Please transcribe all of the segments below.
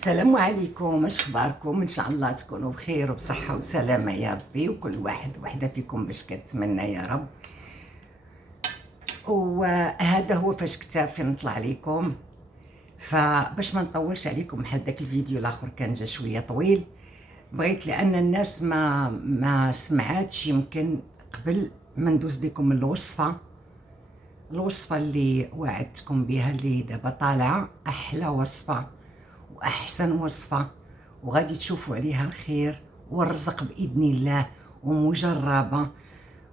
السلام عليكم، اش اخباركم؟ ان شاء الله تكونوا بخير وبصحه وسلامه يا ربي، وكل واحد وحده فيكم باش كتمنى يا رب. وهذا هو فاش كتافي نطلع لكم، فباش ما نطولش عليكم بحال داك الفيديو الاخر كان جا شويه طويل. بغيت لان الناس ما سمعاتش يمكن قبل ما ندوز لكم الوصفه اللي وعدتكم بها، اللي دابا طالعه احلى وصفه واحسن وصفه، وغادي تشوفوا عليها الخير والرزق باذن الله، ومجربه.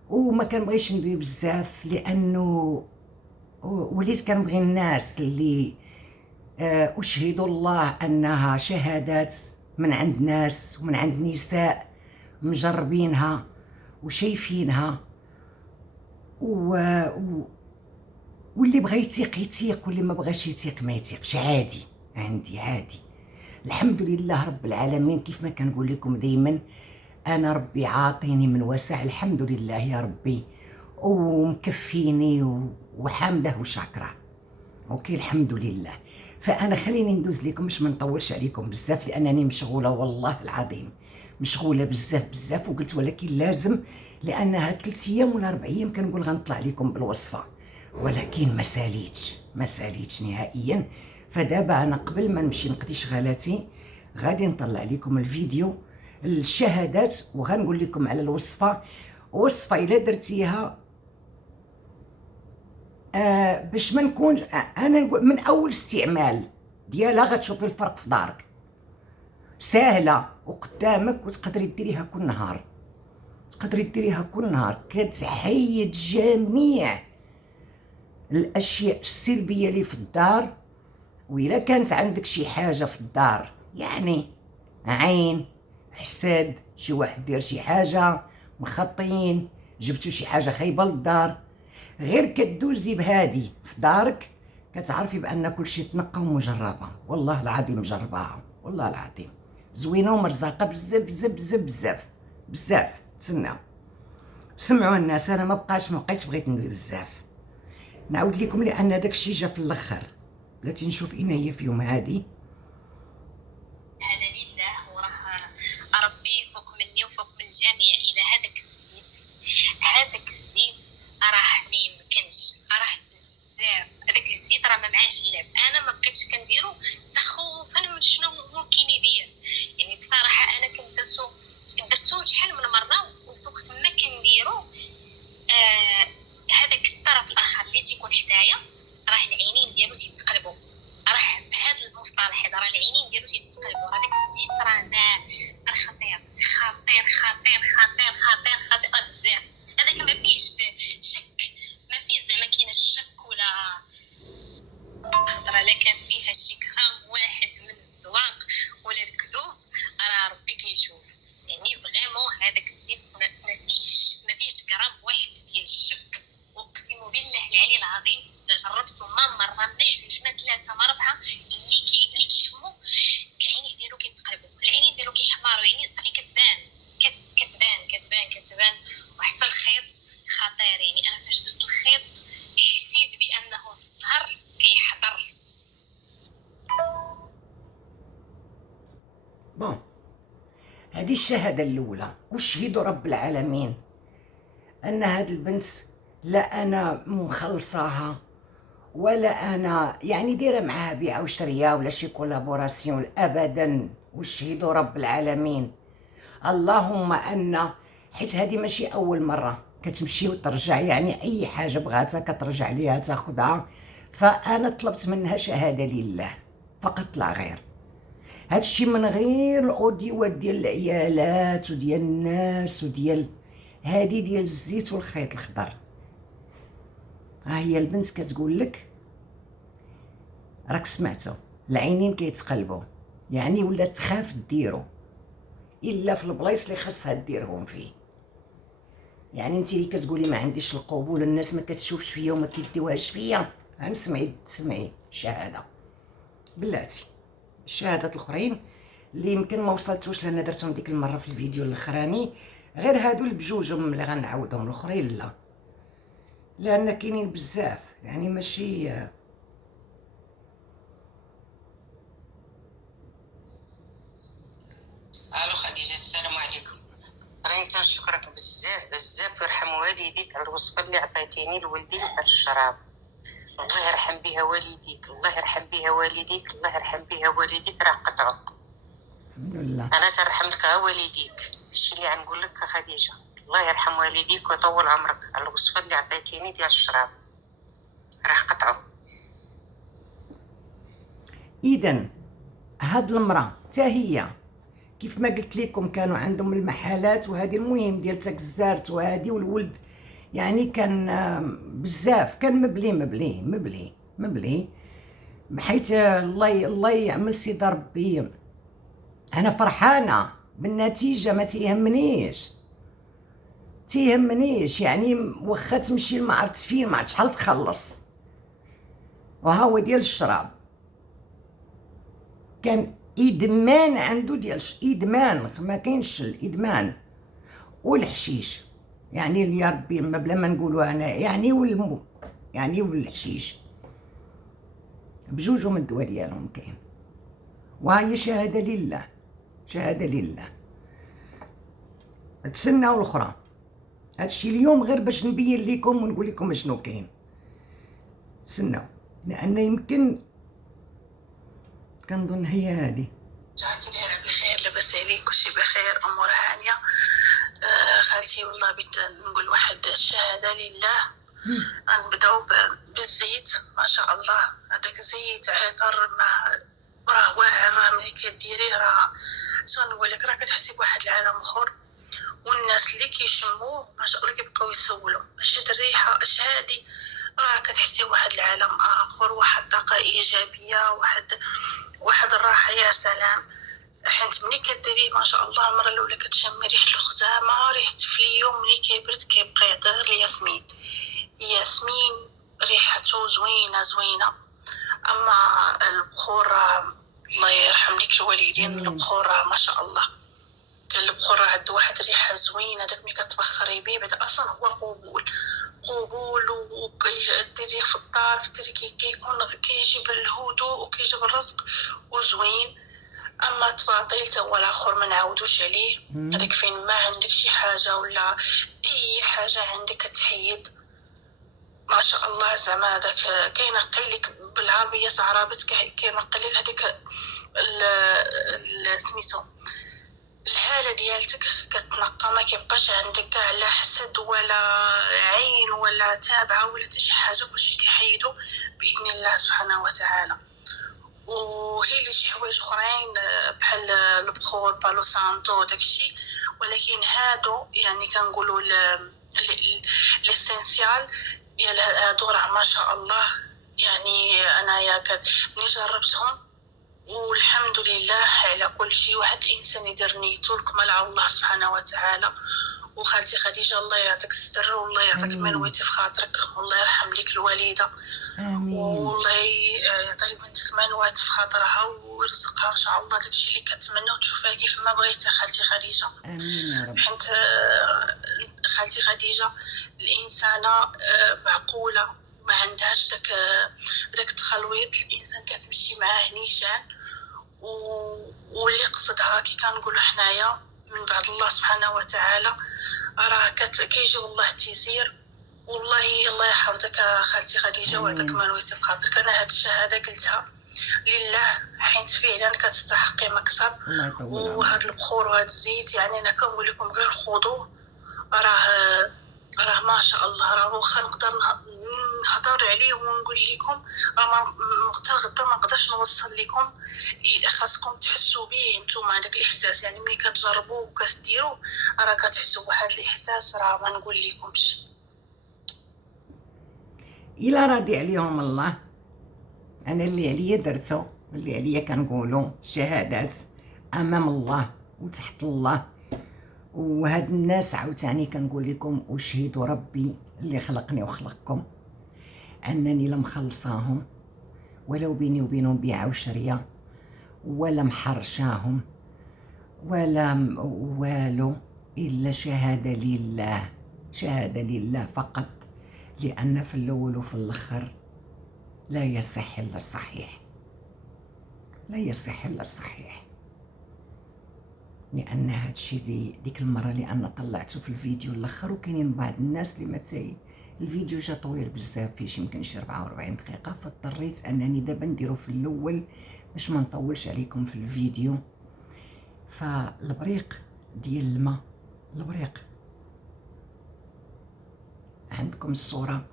وما كنبغيش ندوي بزاف لانه وليت كنبغي الناس اللي اشهد الله انها شهادات من عند ناس ومن عند نساء مجربينها وشايفينها، واللي بغى يتيق يتيق، واللي ما بغاش يتيق ما يتيقش، عادي عندي عادي. الحمد لله رب العالمين، كيف ما كنقول لكم دائما، انا ربي عاطيني من وسع، الحمد لله يا ربي، ومكفيني وحامده وشاكره. اوكي الحمد لله. فانا خليني ندوز لكم باش ما نطولش عليكم بزاف، لانني مشغوله والله العظيم، مشغوله بزاف بزاف. وقلت ولكن لازم، لانها 3 ايام ولا 4 ايام كنقول غنطلع لكم بالوصفه، ولكن ما ساليتش نهائيا. فدابا انا قبل ما نمشي نقضي شغالاتي غادي نطلع لكم الفيديو الشهادات، وغنقول لكم على الوصفه. وصفه الا درتيها باش ما نكونش انا نقول من اول استعمال ديالها غتشوفي الفرق في دارك، ساهله وقدامك، وتقدري ديريها كل نهار، كتحيد جميع الاشياء السلبيه اللي في الدار. وإلا كانت عندك شي حاجه في الدار، يعني عين، حساد، شي واحد دير شي حاجه، مخطين، جبتو شي حاجه خايبه للدار، غير كدوزي بهادي في دارك كتعرفي بان كلشي تنقى ومجربه. والله العظيم مجرباها، والله العظيم زوينه ومرزاقه بزاف بزاف بزاف بزاف بزاف. تسناو سمعوا الناس، انا ما بقيتش بغيت ندوي بزاف. نعاود لكم لان داكشي جا في الاخر. بلاتي نشوف اين هي في يوم هادي. هذا لله وراه ربي فوق مني وفوق من الجميع. الى هذاك الزيت راه ما يمكنش، راه بزاف. هذاك الزيت راه ما معاش لعب. انا ما بقيتش كنديرو تخوفا من شنو ممكن يدير. يعني بصراحه انا درتو شحال من مره، وفوقت ما كنديرو هذاك الطرف الاخر اللي تيكون حدايا راه العينين ديالو تيتقلبوا. راه بهذا المصطلح هذا، راه العينين ديالو تيتقلبوا. هذاك الزيت راه خطير خطير خطير خطير خطير خطير بزاف. هذاك ما فيهش شك، ما فيه زعما كاينه الشك ولا خطره. لا كان فيها شي غرام واحد من الزواق ولا الكذوب، راه ربي كيشوف. يعني فريمون هذاك الزيت ما فيهش غرام واحد ديال الشك. اقسم بالله العلي العظيم لا جربته ما مره ما جوج ما 3 ما 4 اللي كيشمو العينين ديالو كيتقلبوا، العينين ديالو كيحمروا، يعني صافي كتبان. وحتى الخيط خطير. يعني انا فاش دوزت الخيط حسيت بانه الزهر كيحضر. بون، هذه الشهاده الاولى، وشهدوا رب العالمين ان هاد البنت لا انا مخلصاها ولا انا يعني دايره معاها بيع وشريه ولا شي كولابوراسيون، ابدا. وشهدوا رب العالمين. اللهم ان، حيت هذه ماشي اول مره كتمشي وترجع، يعني اي حاجه بغاتها كترجع ليها تاخذها. فانا طلبت منها شهاده لله فقط لا غير. هادشي من غير الاوديوات ديال العيالات وديال الناس وديال هادي ديال الزيت والخيط الخضر. ها هي البنت كتقول لك، راك سمعتو، العينين كيتقلبوا، يعني ولا تخاف ديرو الا في البلايص اللي خاصها ديرهم فيه. يعني انت اللي كتقولي ما عنديش القبول، الناس ما كتشوفش فيا وما كيديوهاش فيا، سمعي الشهاده بلاتي. الشهادات الاخرين اللي يمكن ما وصلتوش لان درتهم ديك المره في الفيديو الاخراني، غير هادو بجوجهم اللي غنعاودهم، الاخرين لا، لان كاينين بزاف، يعني ماشي. الو خديجه السلام عليكم. راني تنشكرك بزاف بزاف ويرحم والديك على الوصفه اللي عطيتيني لولدي على الشراب. الله يرحم بها والديك، الله يرحم بها والديك، الله يرحم بها والديك، راه قطعوا. الحمد لله. انا ترحم لك والديك، الشي اللي غنقول لك خديجه، الله يرحم والديك ويطول عمرك على الوصفه اللي عطيتيني ديال الشراب، راه قطعوا. اذا هاد المراه حتى هي كيف ما قلت لكم كانوا عندهم المحلات، وهذه المهم ديال تاك الزارت، وهذه والولد يعني كان بزاف، كان مبلي بحيث الله يعمل سيدي ربي. انا فرحانه بالنتيجه، ما تيهمنيش يعني واخا تمشي ما عرفت فين، ما عرفت شحال تخلص. وها هو ديال الشراب كان ادمان عنده، ديال ادمان، ما كاينش الادمان والحشيش يعني يا ربي ما بلا ما نقولوا انا يعني يعني والحشيش بجوجهم الدواء ديالهم كاين. وهي شهاده لله، شهاده لله. تسناو الاخرى، هادشي اليوم غير باش نبين لكم ونقول لكم شنو كاين. تسناو لان يمكن كنظن هي هادي. كي دايره بخير؟ لاباس عليك؟ كلشي بخير، امور هانيه. خالتي والله بغيت نقول واحد الشهاده لله. غنبداو بالزيت، ما شاء الله هذاك الزيت عطر، ما راه واعر، راه ملي كديريه راه شنو نقول لك، راه كتحسي بواحد العالم اخر. والناس اللي كيشموه ما شاء الله كيبقاو يسولوا اش هاد الريحه، اش هادي، راه كتحسي بواحد العالم اخر، واحد الطاقه ايجابيه، واحد الراحه، يا سلام. حيت ملي كديريه ما شاء الله المره الاولى كتشمي ريحه الخزامه، ريحه الفليوم، ملي كيبرد كيبقى يعطي غير الياسمين ريحته زوينه. اما البخور الله يرحم لك الوالدين، البخور ما شاء الله كان البخور عنده واحد الريحه زوينه، داك ملي كتبخري بيه بعد اصلا هو قبول وديريه في الدار، كيكون كيجيب الهدوء وكيجيب الرزق وزوين. اما التباطيل تا هو الاخر ما نعاودوش عليه، هذاك فين ما عندك شي حاجه ولا اي حاجه عندك كتحيد ما شاء الله. زعما هذاك كينقي لك بالعربيه عربت، كينقي لك هذيك سميتو الحاله ديالتك كتنقى، ما كيبقاش عندك كاع لا حسد ولا عين ولا تابعه ولا حتى شي حاجه، كلشي كيحيدو باذن الله سبحانه وتعالى. وهي لي شي حوايج اخرين بحال البخور بالو سانتو داكشي، ولكن هادو يعني كنقولوا ليسينسيال ديال هادو راه ما شاء الله. يعني انايا ملي جربتهم والحمد لله على كل شيء. واحد الانسان يدير نيته الكمال على الله سبحانه وتعالى. وخالتي خديجه الله يعطيك السر والله يعطيك ما نويتي في خاطرك، والله يرحم لك الوالده، والله يعطي بنتك ما نوات في خاطرها ويرزقها ان شاء الله داكشي اللي كتمنى وتشوفها كيف ما بغيتي خالتي خديجه. امين يا رب. حيت خالتي خديجه الانسانه معقوله، ما عندهاش داك التخلويط. الانسان كتمشي معاه نيشان، واللي قصدها كي كنقولوا حنايا من بعد الله سبحانه وتعالى راه كيجي والله تيسير. والله الله يحفظك خالتي خديجه ويعطيك ما نويتي بخاطرك. انا هاد الشهاده قلتها لله حيت فعلا كتستحقي مكسب. وهاد البخور وهاد الزيت يعني انا كنقول لكم غير خذوه، راه ما شاء الله. راه واخا نقدر نهضر عليه ونقول لكم، راه حتى غدا ما نقدرش نوصل لكم، خاصكم تحسوا به نتوما هذاك الاحساس. يعني ملي كتجربوا وكتديروا راه كتحسوا بواحد الاحساس راه ما نقول لكمش. الا راضي عليهم الله، انا اللي عليا درتو، اللي عليا كنقولوا شهادات امام الله وتحت الله. وهاد الناس عاوتاني كنقول لكم اشهد ربي اللي خلقني وخلقكم انني لم خلصاهم، ولو بيني وبينهم بيعه وشريه، ولا محرشاهم ولا والو، الا شهاده لله، شهاده لله فقط. لان في الاول وفي الاخر لا يصح الا الصحيح، لا يصح الا الصحيح. لان هادشي ديك المره اللي انا طلعته في الفيديو الاخر، وكاينين بعض الناس اللي ما الفيديو جا طويل بزاف، فيه يمكن شي 44 دقيقه، فاضطريت انني دابا نديرو في الاول باش ما نطولش عليكم في الفيديو. فالبريق ديال الماء، البريق عندكم الصوره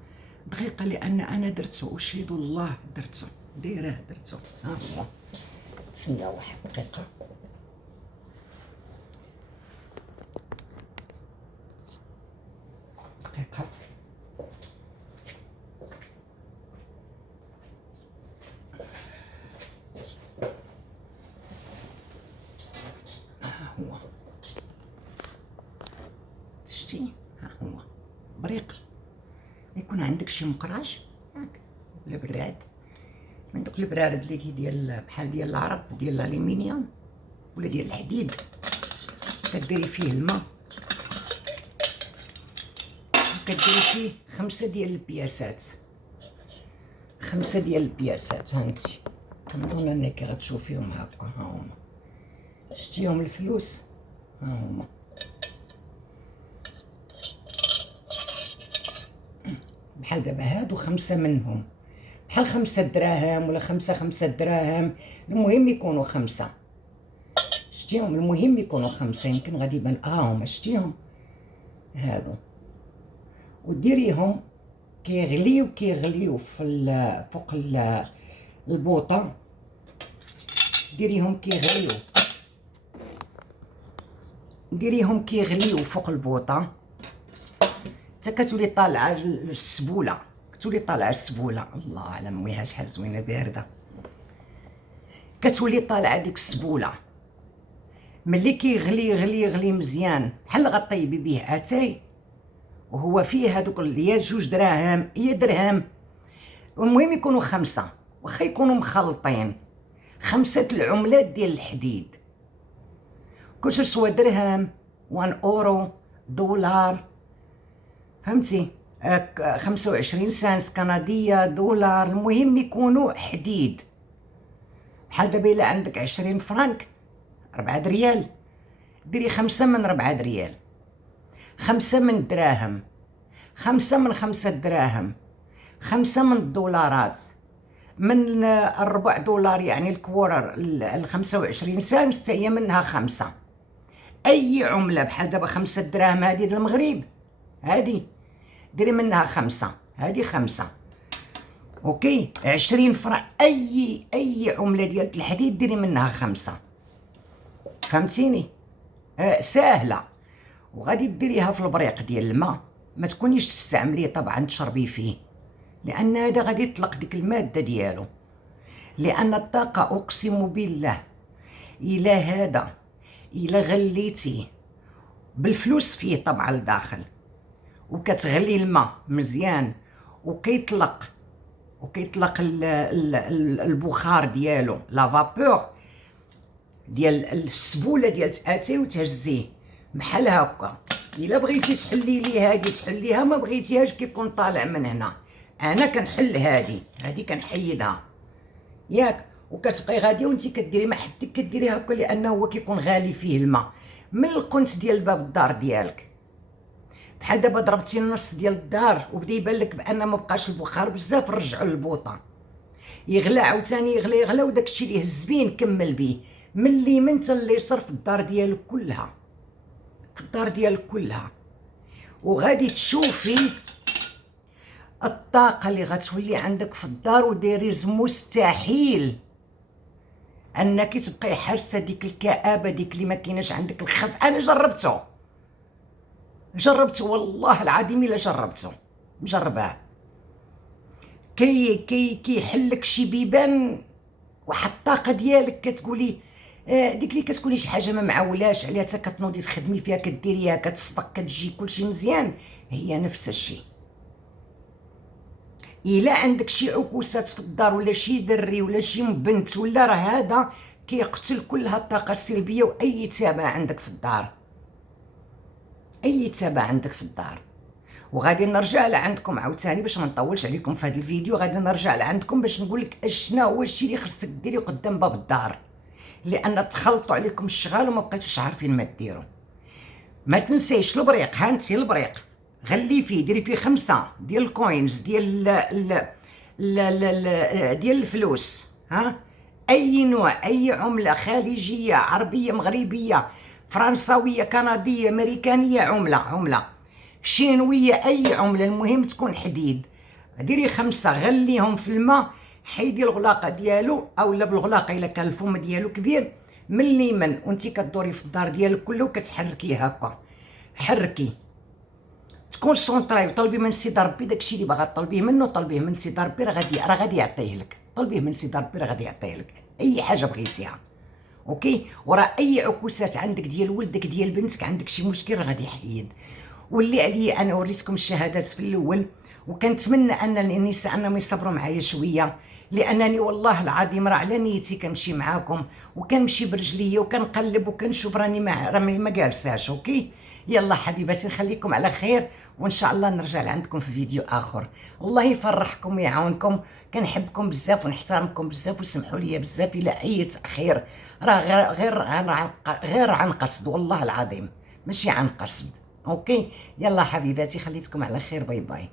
دقيقه لان انا درته، اشهد الله درته، درته. ها هو، تسناو واحد دقيقه. ها هو، شتي؟ ها هو بريق. يكون عندك شي مقراج هاك ولا براد، من دوك البرارد اللي ديال بحال ديال العرب ديال الالومنيوم ولا ديال الحديد، كديري فيه الماء، كديري فيه 5 ديال البياسات، 5 ديال البياسات. هانتي كنظن انك غتشوفيهم هاكا، ها هما، شتيهم الفلوس، ها هما. بحال دابا هادو 5 منهم، بحال 5 دراهم ولا 5 دراهم، المهم يكونوا 5. شتيهم؟ المهم يكونوا 5. يمكن غادي يبان هما، شتيهم هادو، وديريهم كيغليو في فوق البوطه، ديريهم كيغليو فوق البوطه، حتى كتولي طالعه السبوله، الله اعلم ويها شحال زوينه بارده، كتولي طالعه ديك السبوله. ملي كيغلي مزيان، بحال غطيبي به اتاي وهو فيه هذوك يا 2 دراهم يا درهم، المهم يكونوا 5، واخا يكونوا مخلطين، 5 العملات ديال الحديد، كلشي سوا درهم، 1 اورو، دولار، فهمتي، 25 سنت كنديه، دولار، المهم يكونوا حديد. بحال دابا الا عندك 20 فرانك 4 ريال، ديري 5 من 4 ريال، 5 من دراهم، 5 من 5 دراهم، 5 من الدولارات، من الربع دولار يعني الكورر، 25 سنت حتى هي منها 5. اي عمله بحال دابا 5 دراهم هذه ديال المغرب، هذه ديري منها 5، هذه 5 اوكي. 20 فرنك اي عمله ديال الحديد ديري منها 5، فهمتيني؟ ساهله. وغادي ديريها في البريق ديال الماء، ما تكونيش تستعمليه طبعا تشربي فيه، لان هذا غادي يطلق ديك الماده ديالو، لان الطاقه اقسم بالله الى هذا الى غليتيه بالفلوس فيه طبعا لداخل، وكتغلي الماء مزيان، وكيطلق البخار ديالو، لا فابور ديال السبوله ديال اتاي، وتهزيه بحال هكا. الا بغيتي تحلي لي هادي تحليها، ما بغيتيهاش كيكون طالع من هنا. انا كنحل هادي كنحيدها ياك، وكتبقاي غاديه وانت كديري ما حدك كديري هكا، لانه هو كيكون غالي فيه الماء من القنت ديال باب الدار ديالك. بحال دابا ضربتي النص ديال الدار وبدا يبان لك بان ما بقاش البخار بزاف، رجعوا للبوطه، يغلى عاوتاني، يغلى وداكشي اللي هز بيه نكمل بيه من اليمين حتى اليسار في الدار ديالك كلها، وغادي تشوفي الطاقه اللي غتولي عندك في الدار، وديريز مستحيل انك تبقاي حاسه ديك الكآبه ديك اللي ما كايناش عندك الخف. انا جربته والله العظيم الا جربته، مجرباه. كيحلك شي بيبان، واحد الطاقه ديالك كتقولي ديك اللي كتكوني شي حاجه ما معولاش عليها، حتى كتنوضي تخدمي فيها، كديريها كتصدق، كتجي كلشي مزيان، هي نفس الشيء. الا عندك شي عكوسات في الدار ولا شي دري ولا شي بنت ولا، راه هذا كيقتل كل هالطاقه السلبيه واي تابع عندك في الدار، وغادي نرجع لعندكم عاوتاني باش ما نطولش عليكم في هذا الفيديو. غادي نرجع لعندكم باش نقول لك شنو هو الشيء اللي خصك ديري قدام باب الدار، لان تخلطوا عليكم الشغال وما بقيتوش عارفين ما ديروا. ما تنسيش البريق، ها انت البريق غلي فيه، ديري فيه 5 ديال الكوينز ديال ديال الفلوس، ها اي نوع، اي عمله خليجيه، عربيه، مغربيه، فرنساويه، كنديه، امريكانيه، عمله شينويه، اي عمله، المهم تكون حديد. ديري 5 غليهم في الماء، حيدي الغلاقه ديالو اولا بالغلاقه الا كان الفم ديالو كبير من اليمن، وانت كدوري في الدار ديالك كله وكتحركيه هكا، حركي تكون سونطراي وطلبي من سيدي ربي داكشي اللي باغا طلبيه منه، طلبيه من سيدي ربي راه غادي يعطيه لك، طلبيه من سيدي ربي راه غادي يعطيه لك اي حاجه بغيتيها. اوكي، وراه اي عكوسات عندك ديال ولدك ديال بنتك، عندك شي مشكل راه غادي يحيد. واللي عليا انا وريتكم الشهادات في الاول، وكنتمنى ان النساء انهم يصبروا معايا شويه، لانني والله العظيم راه على نيتي كنمشي معاكم وكنمشي برجليا وكنقلب وكنشوف راني ما جالساش. اوكي، يلا حبيباتي نخليكم على خير، وان شاء الله نرجع لعندكم في فيديو اخر. الله يفرحكم ويعاونكم، كنحبكم بزاف ونحترمكم بزاف، وسمحوا لي بزاف الى اي تاخير، راه غير عن قصد، والله العظيم ماشي عن قصد. اوكي، يلا حبيباتي خليتكم على خير، باي باي.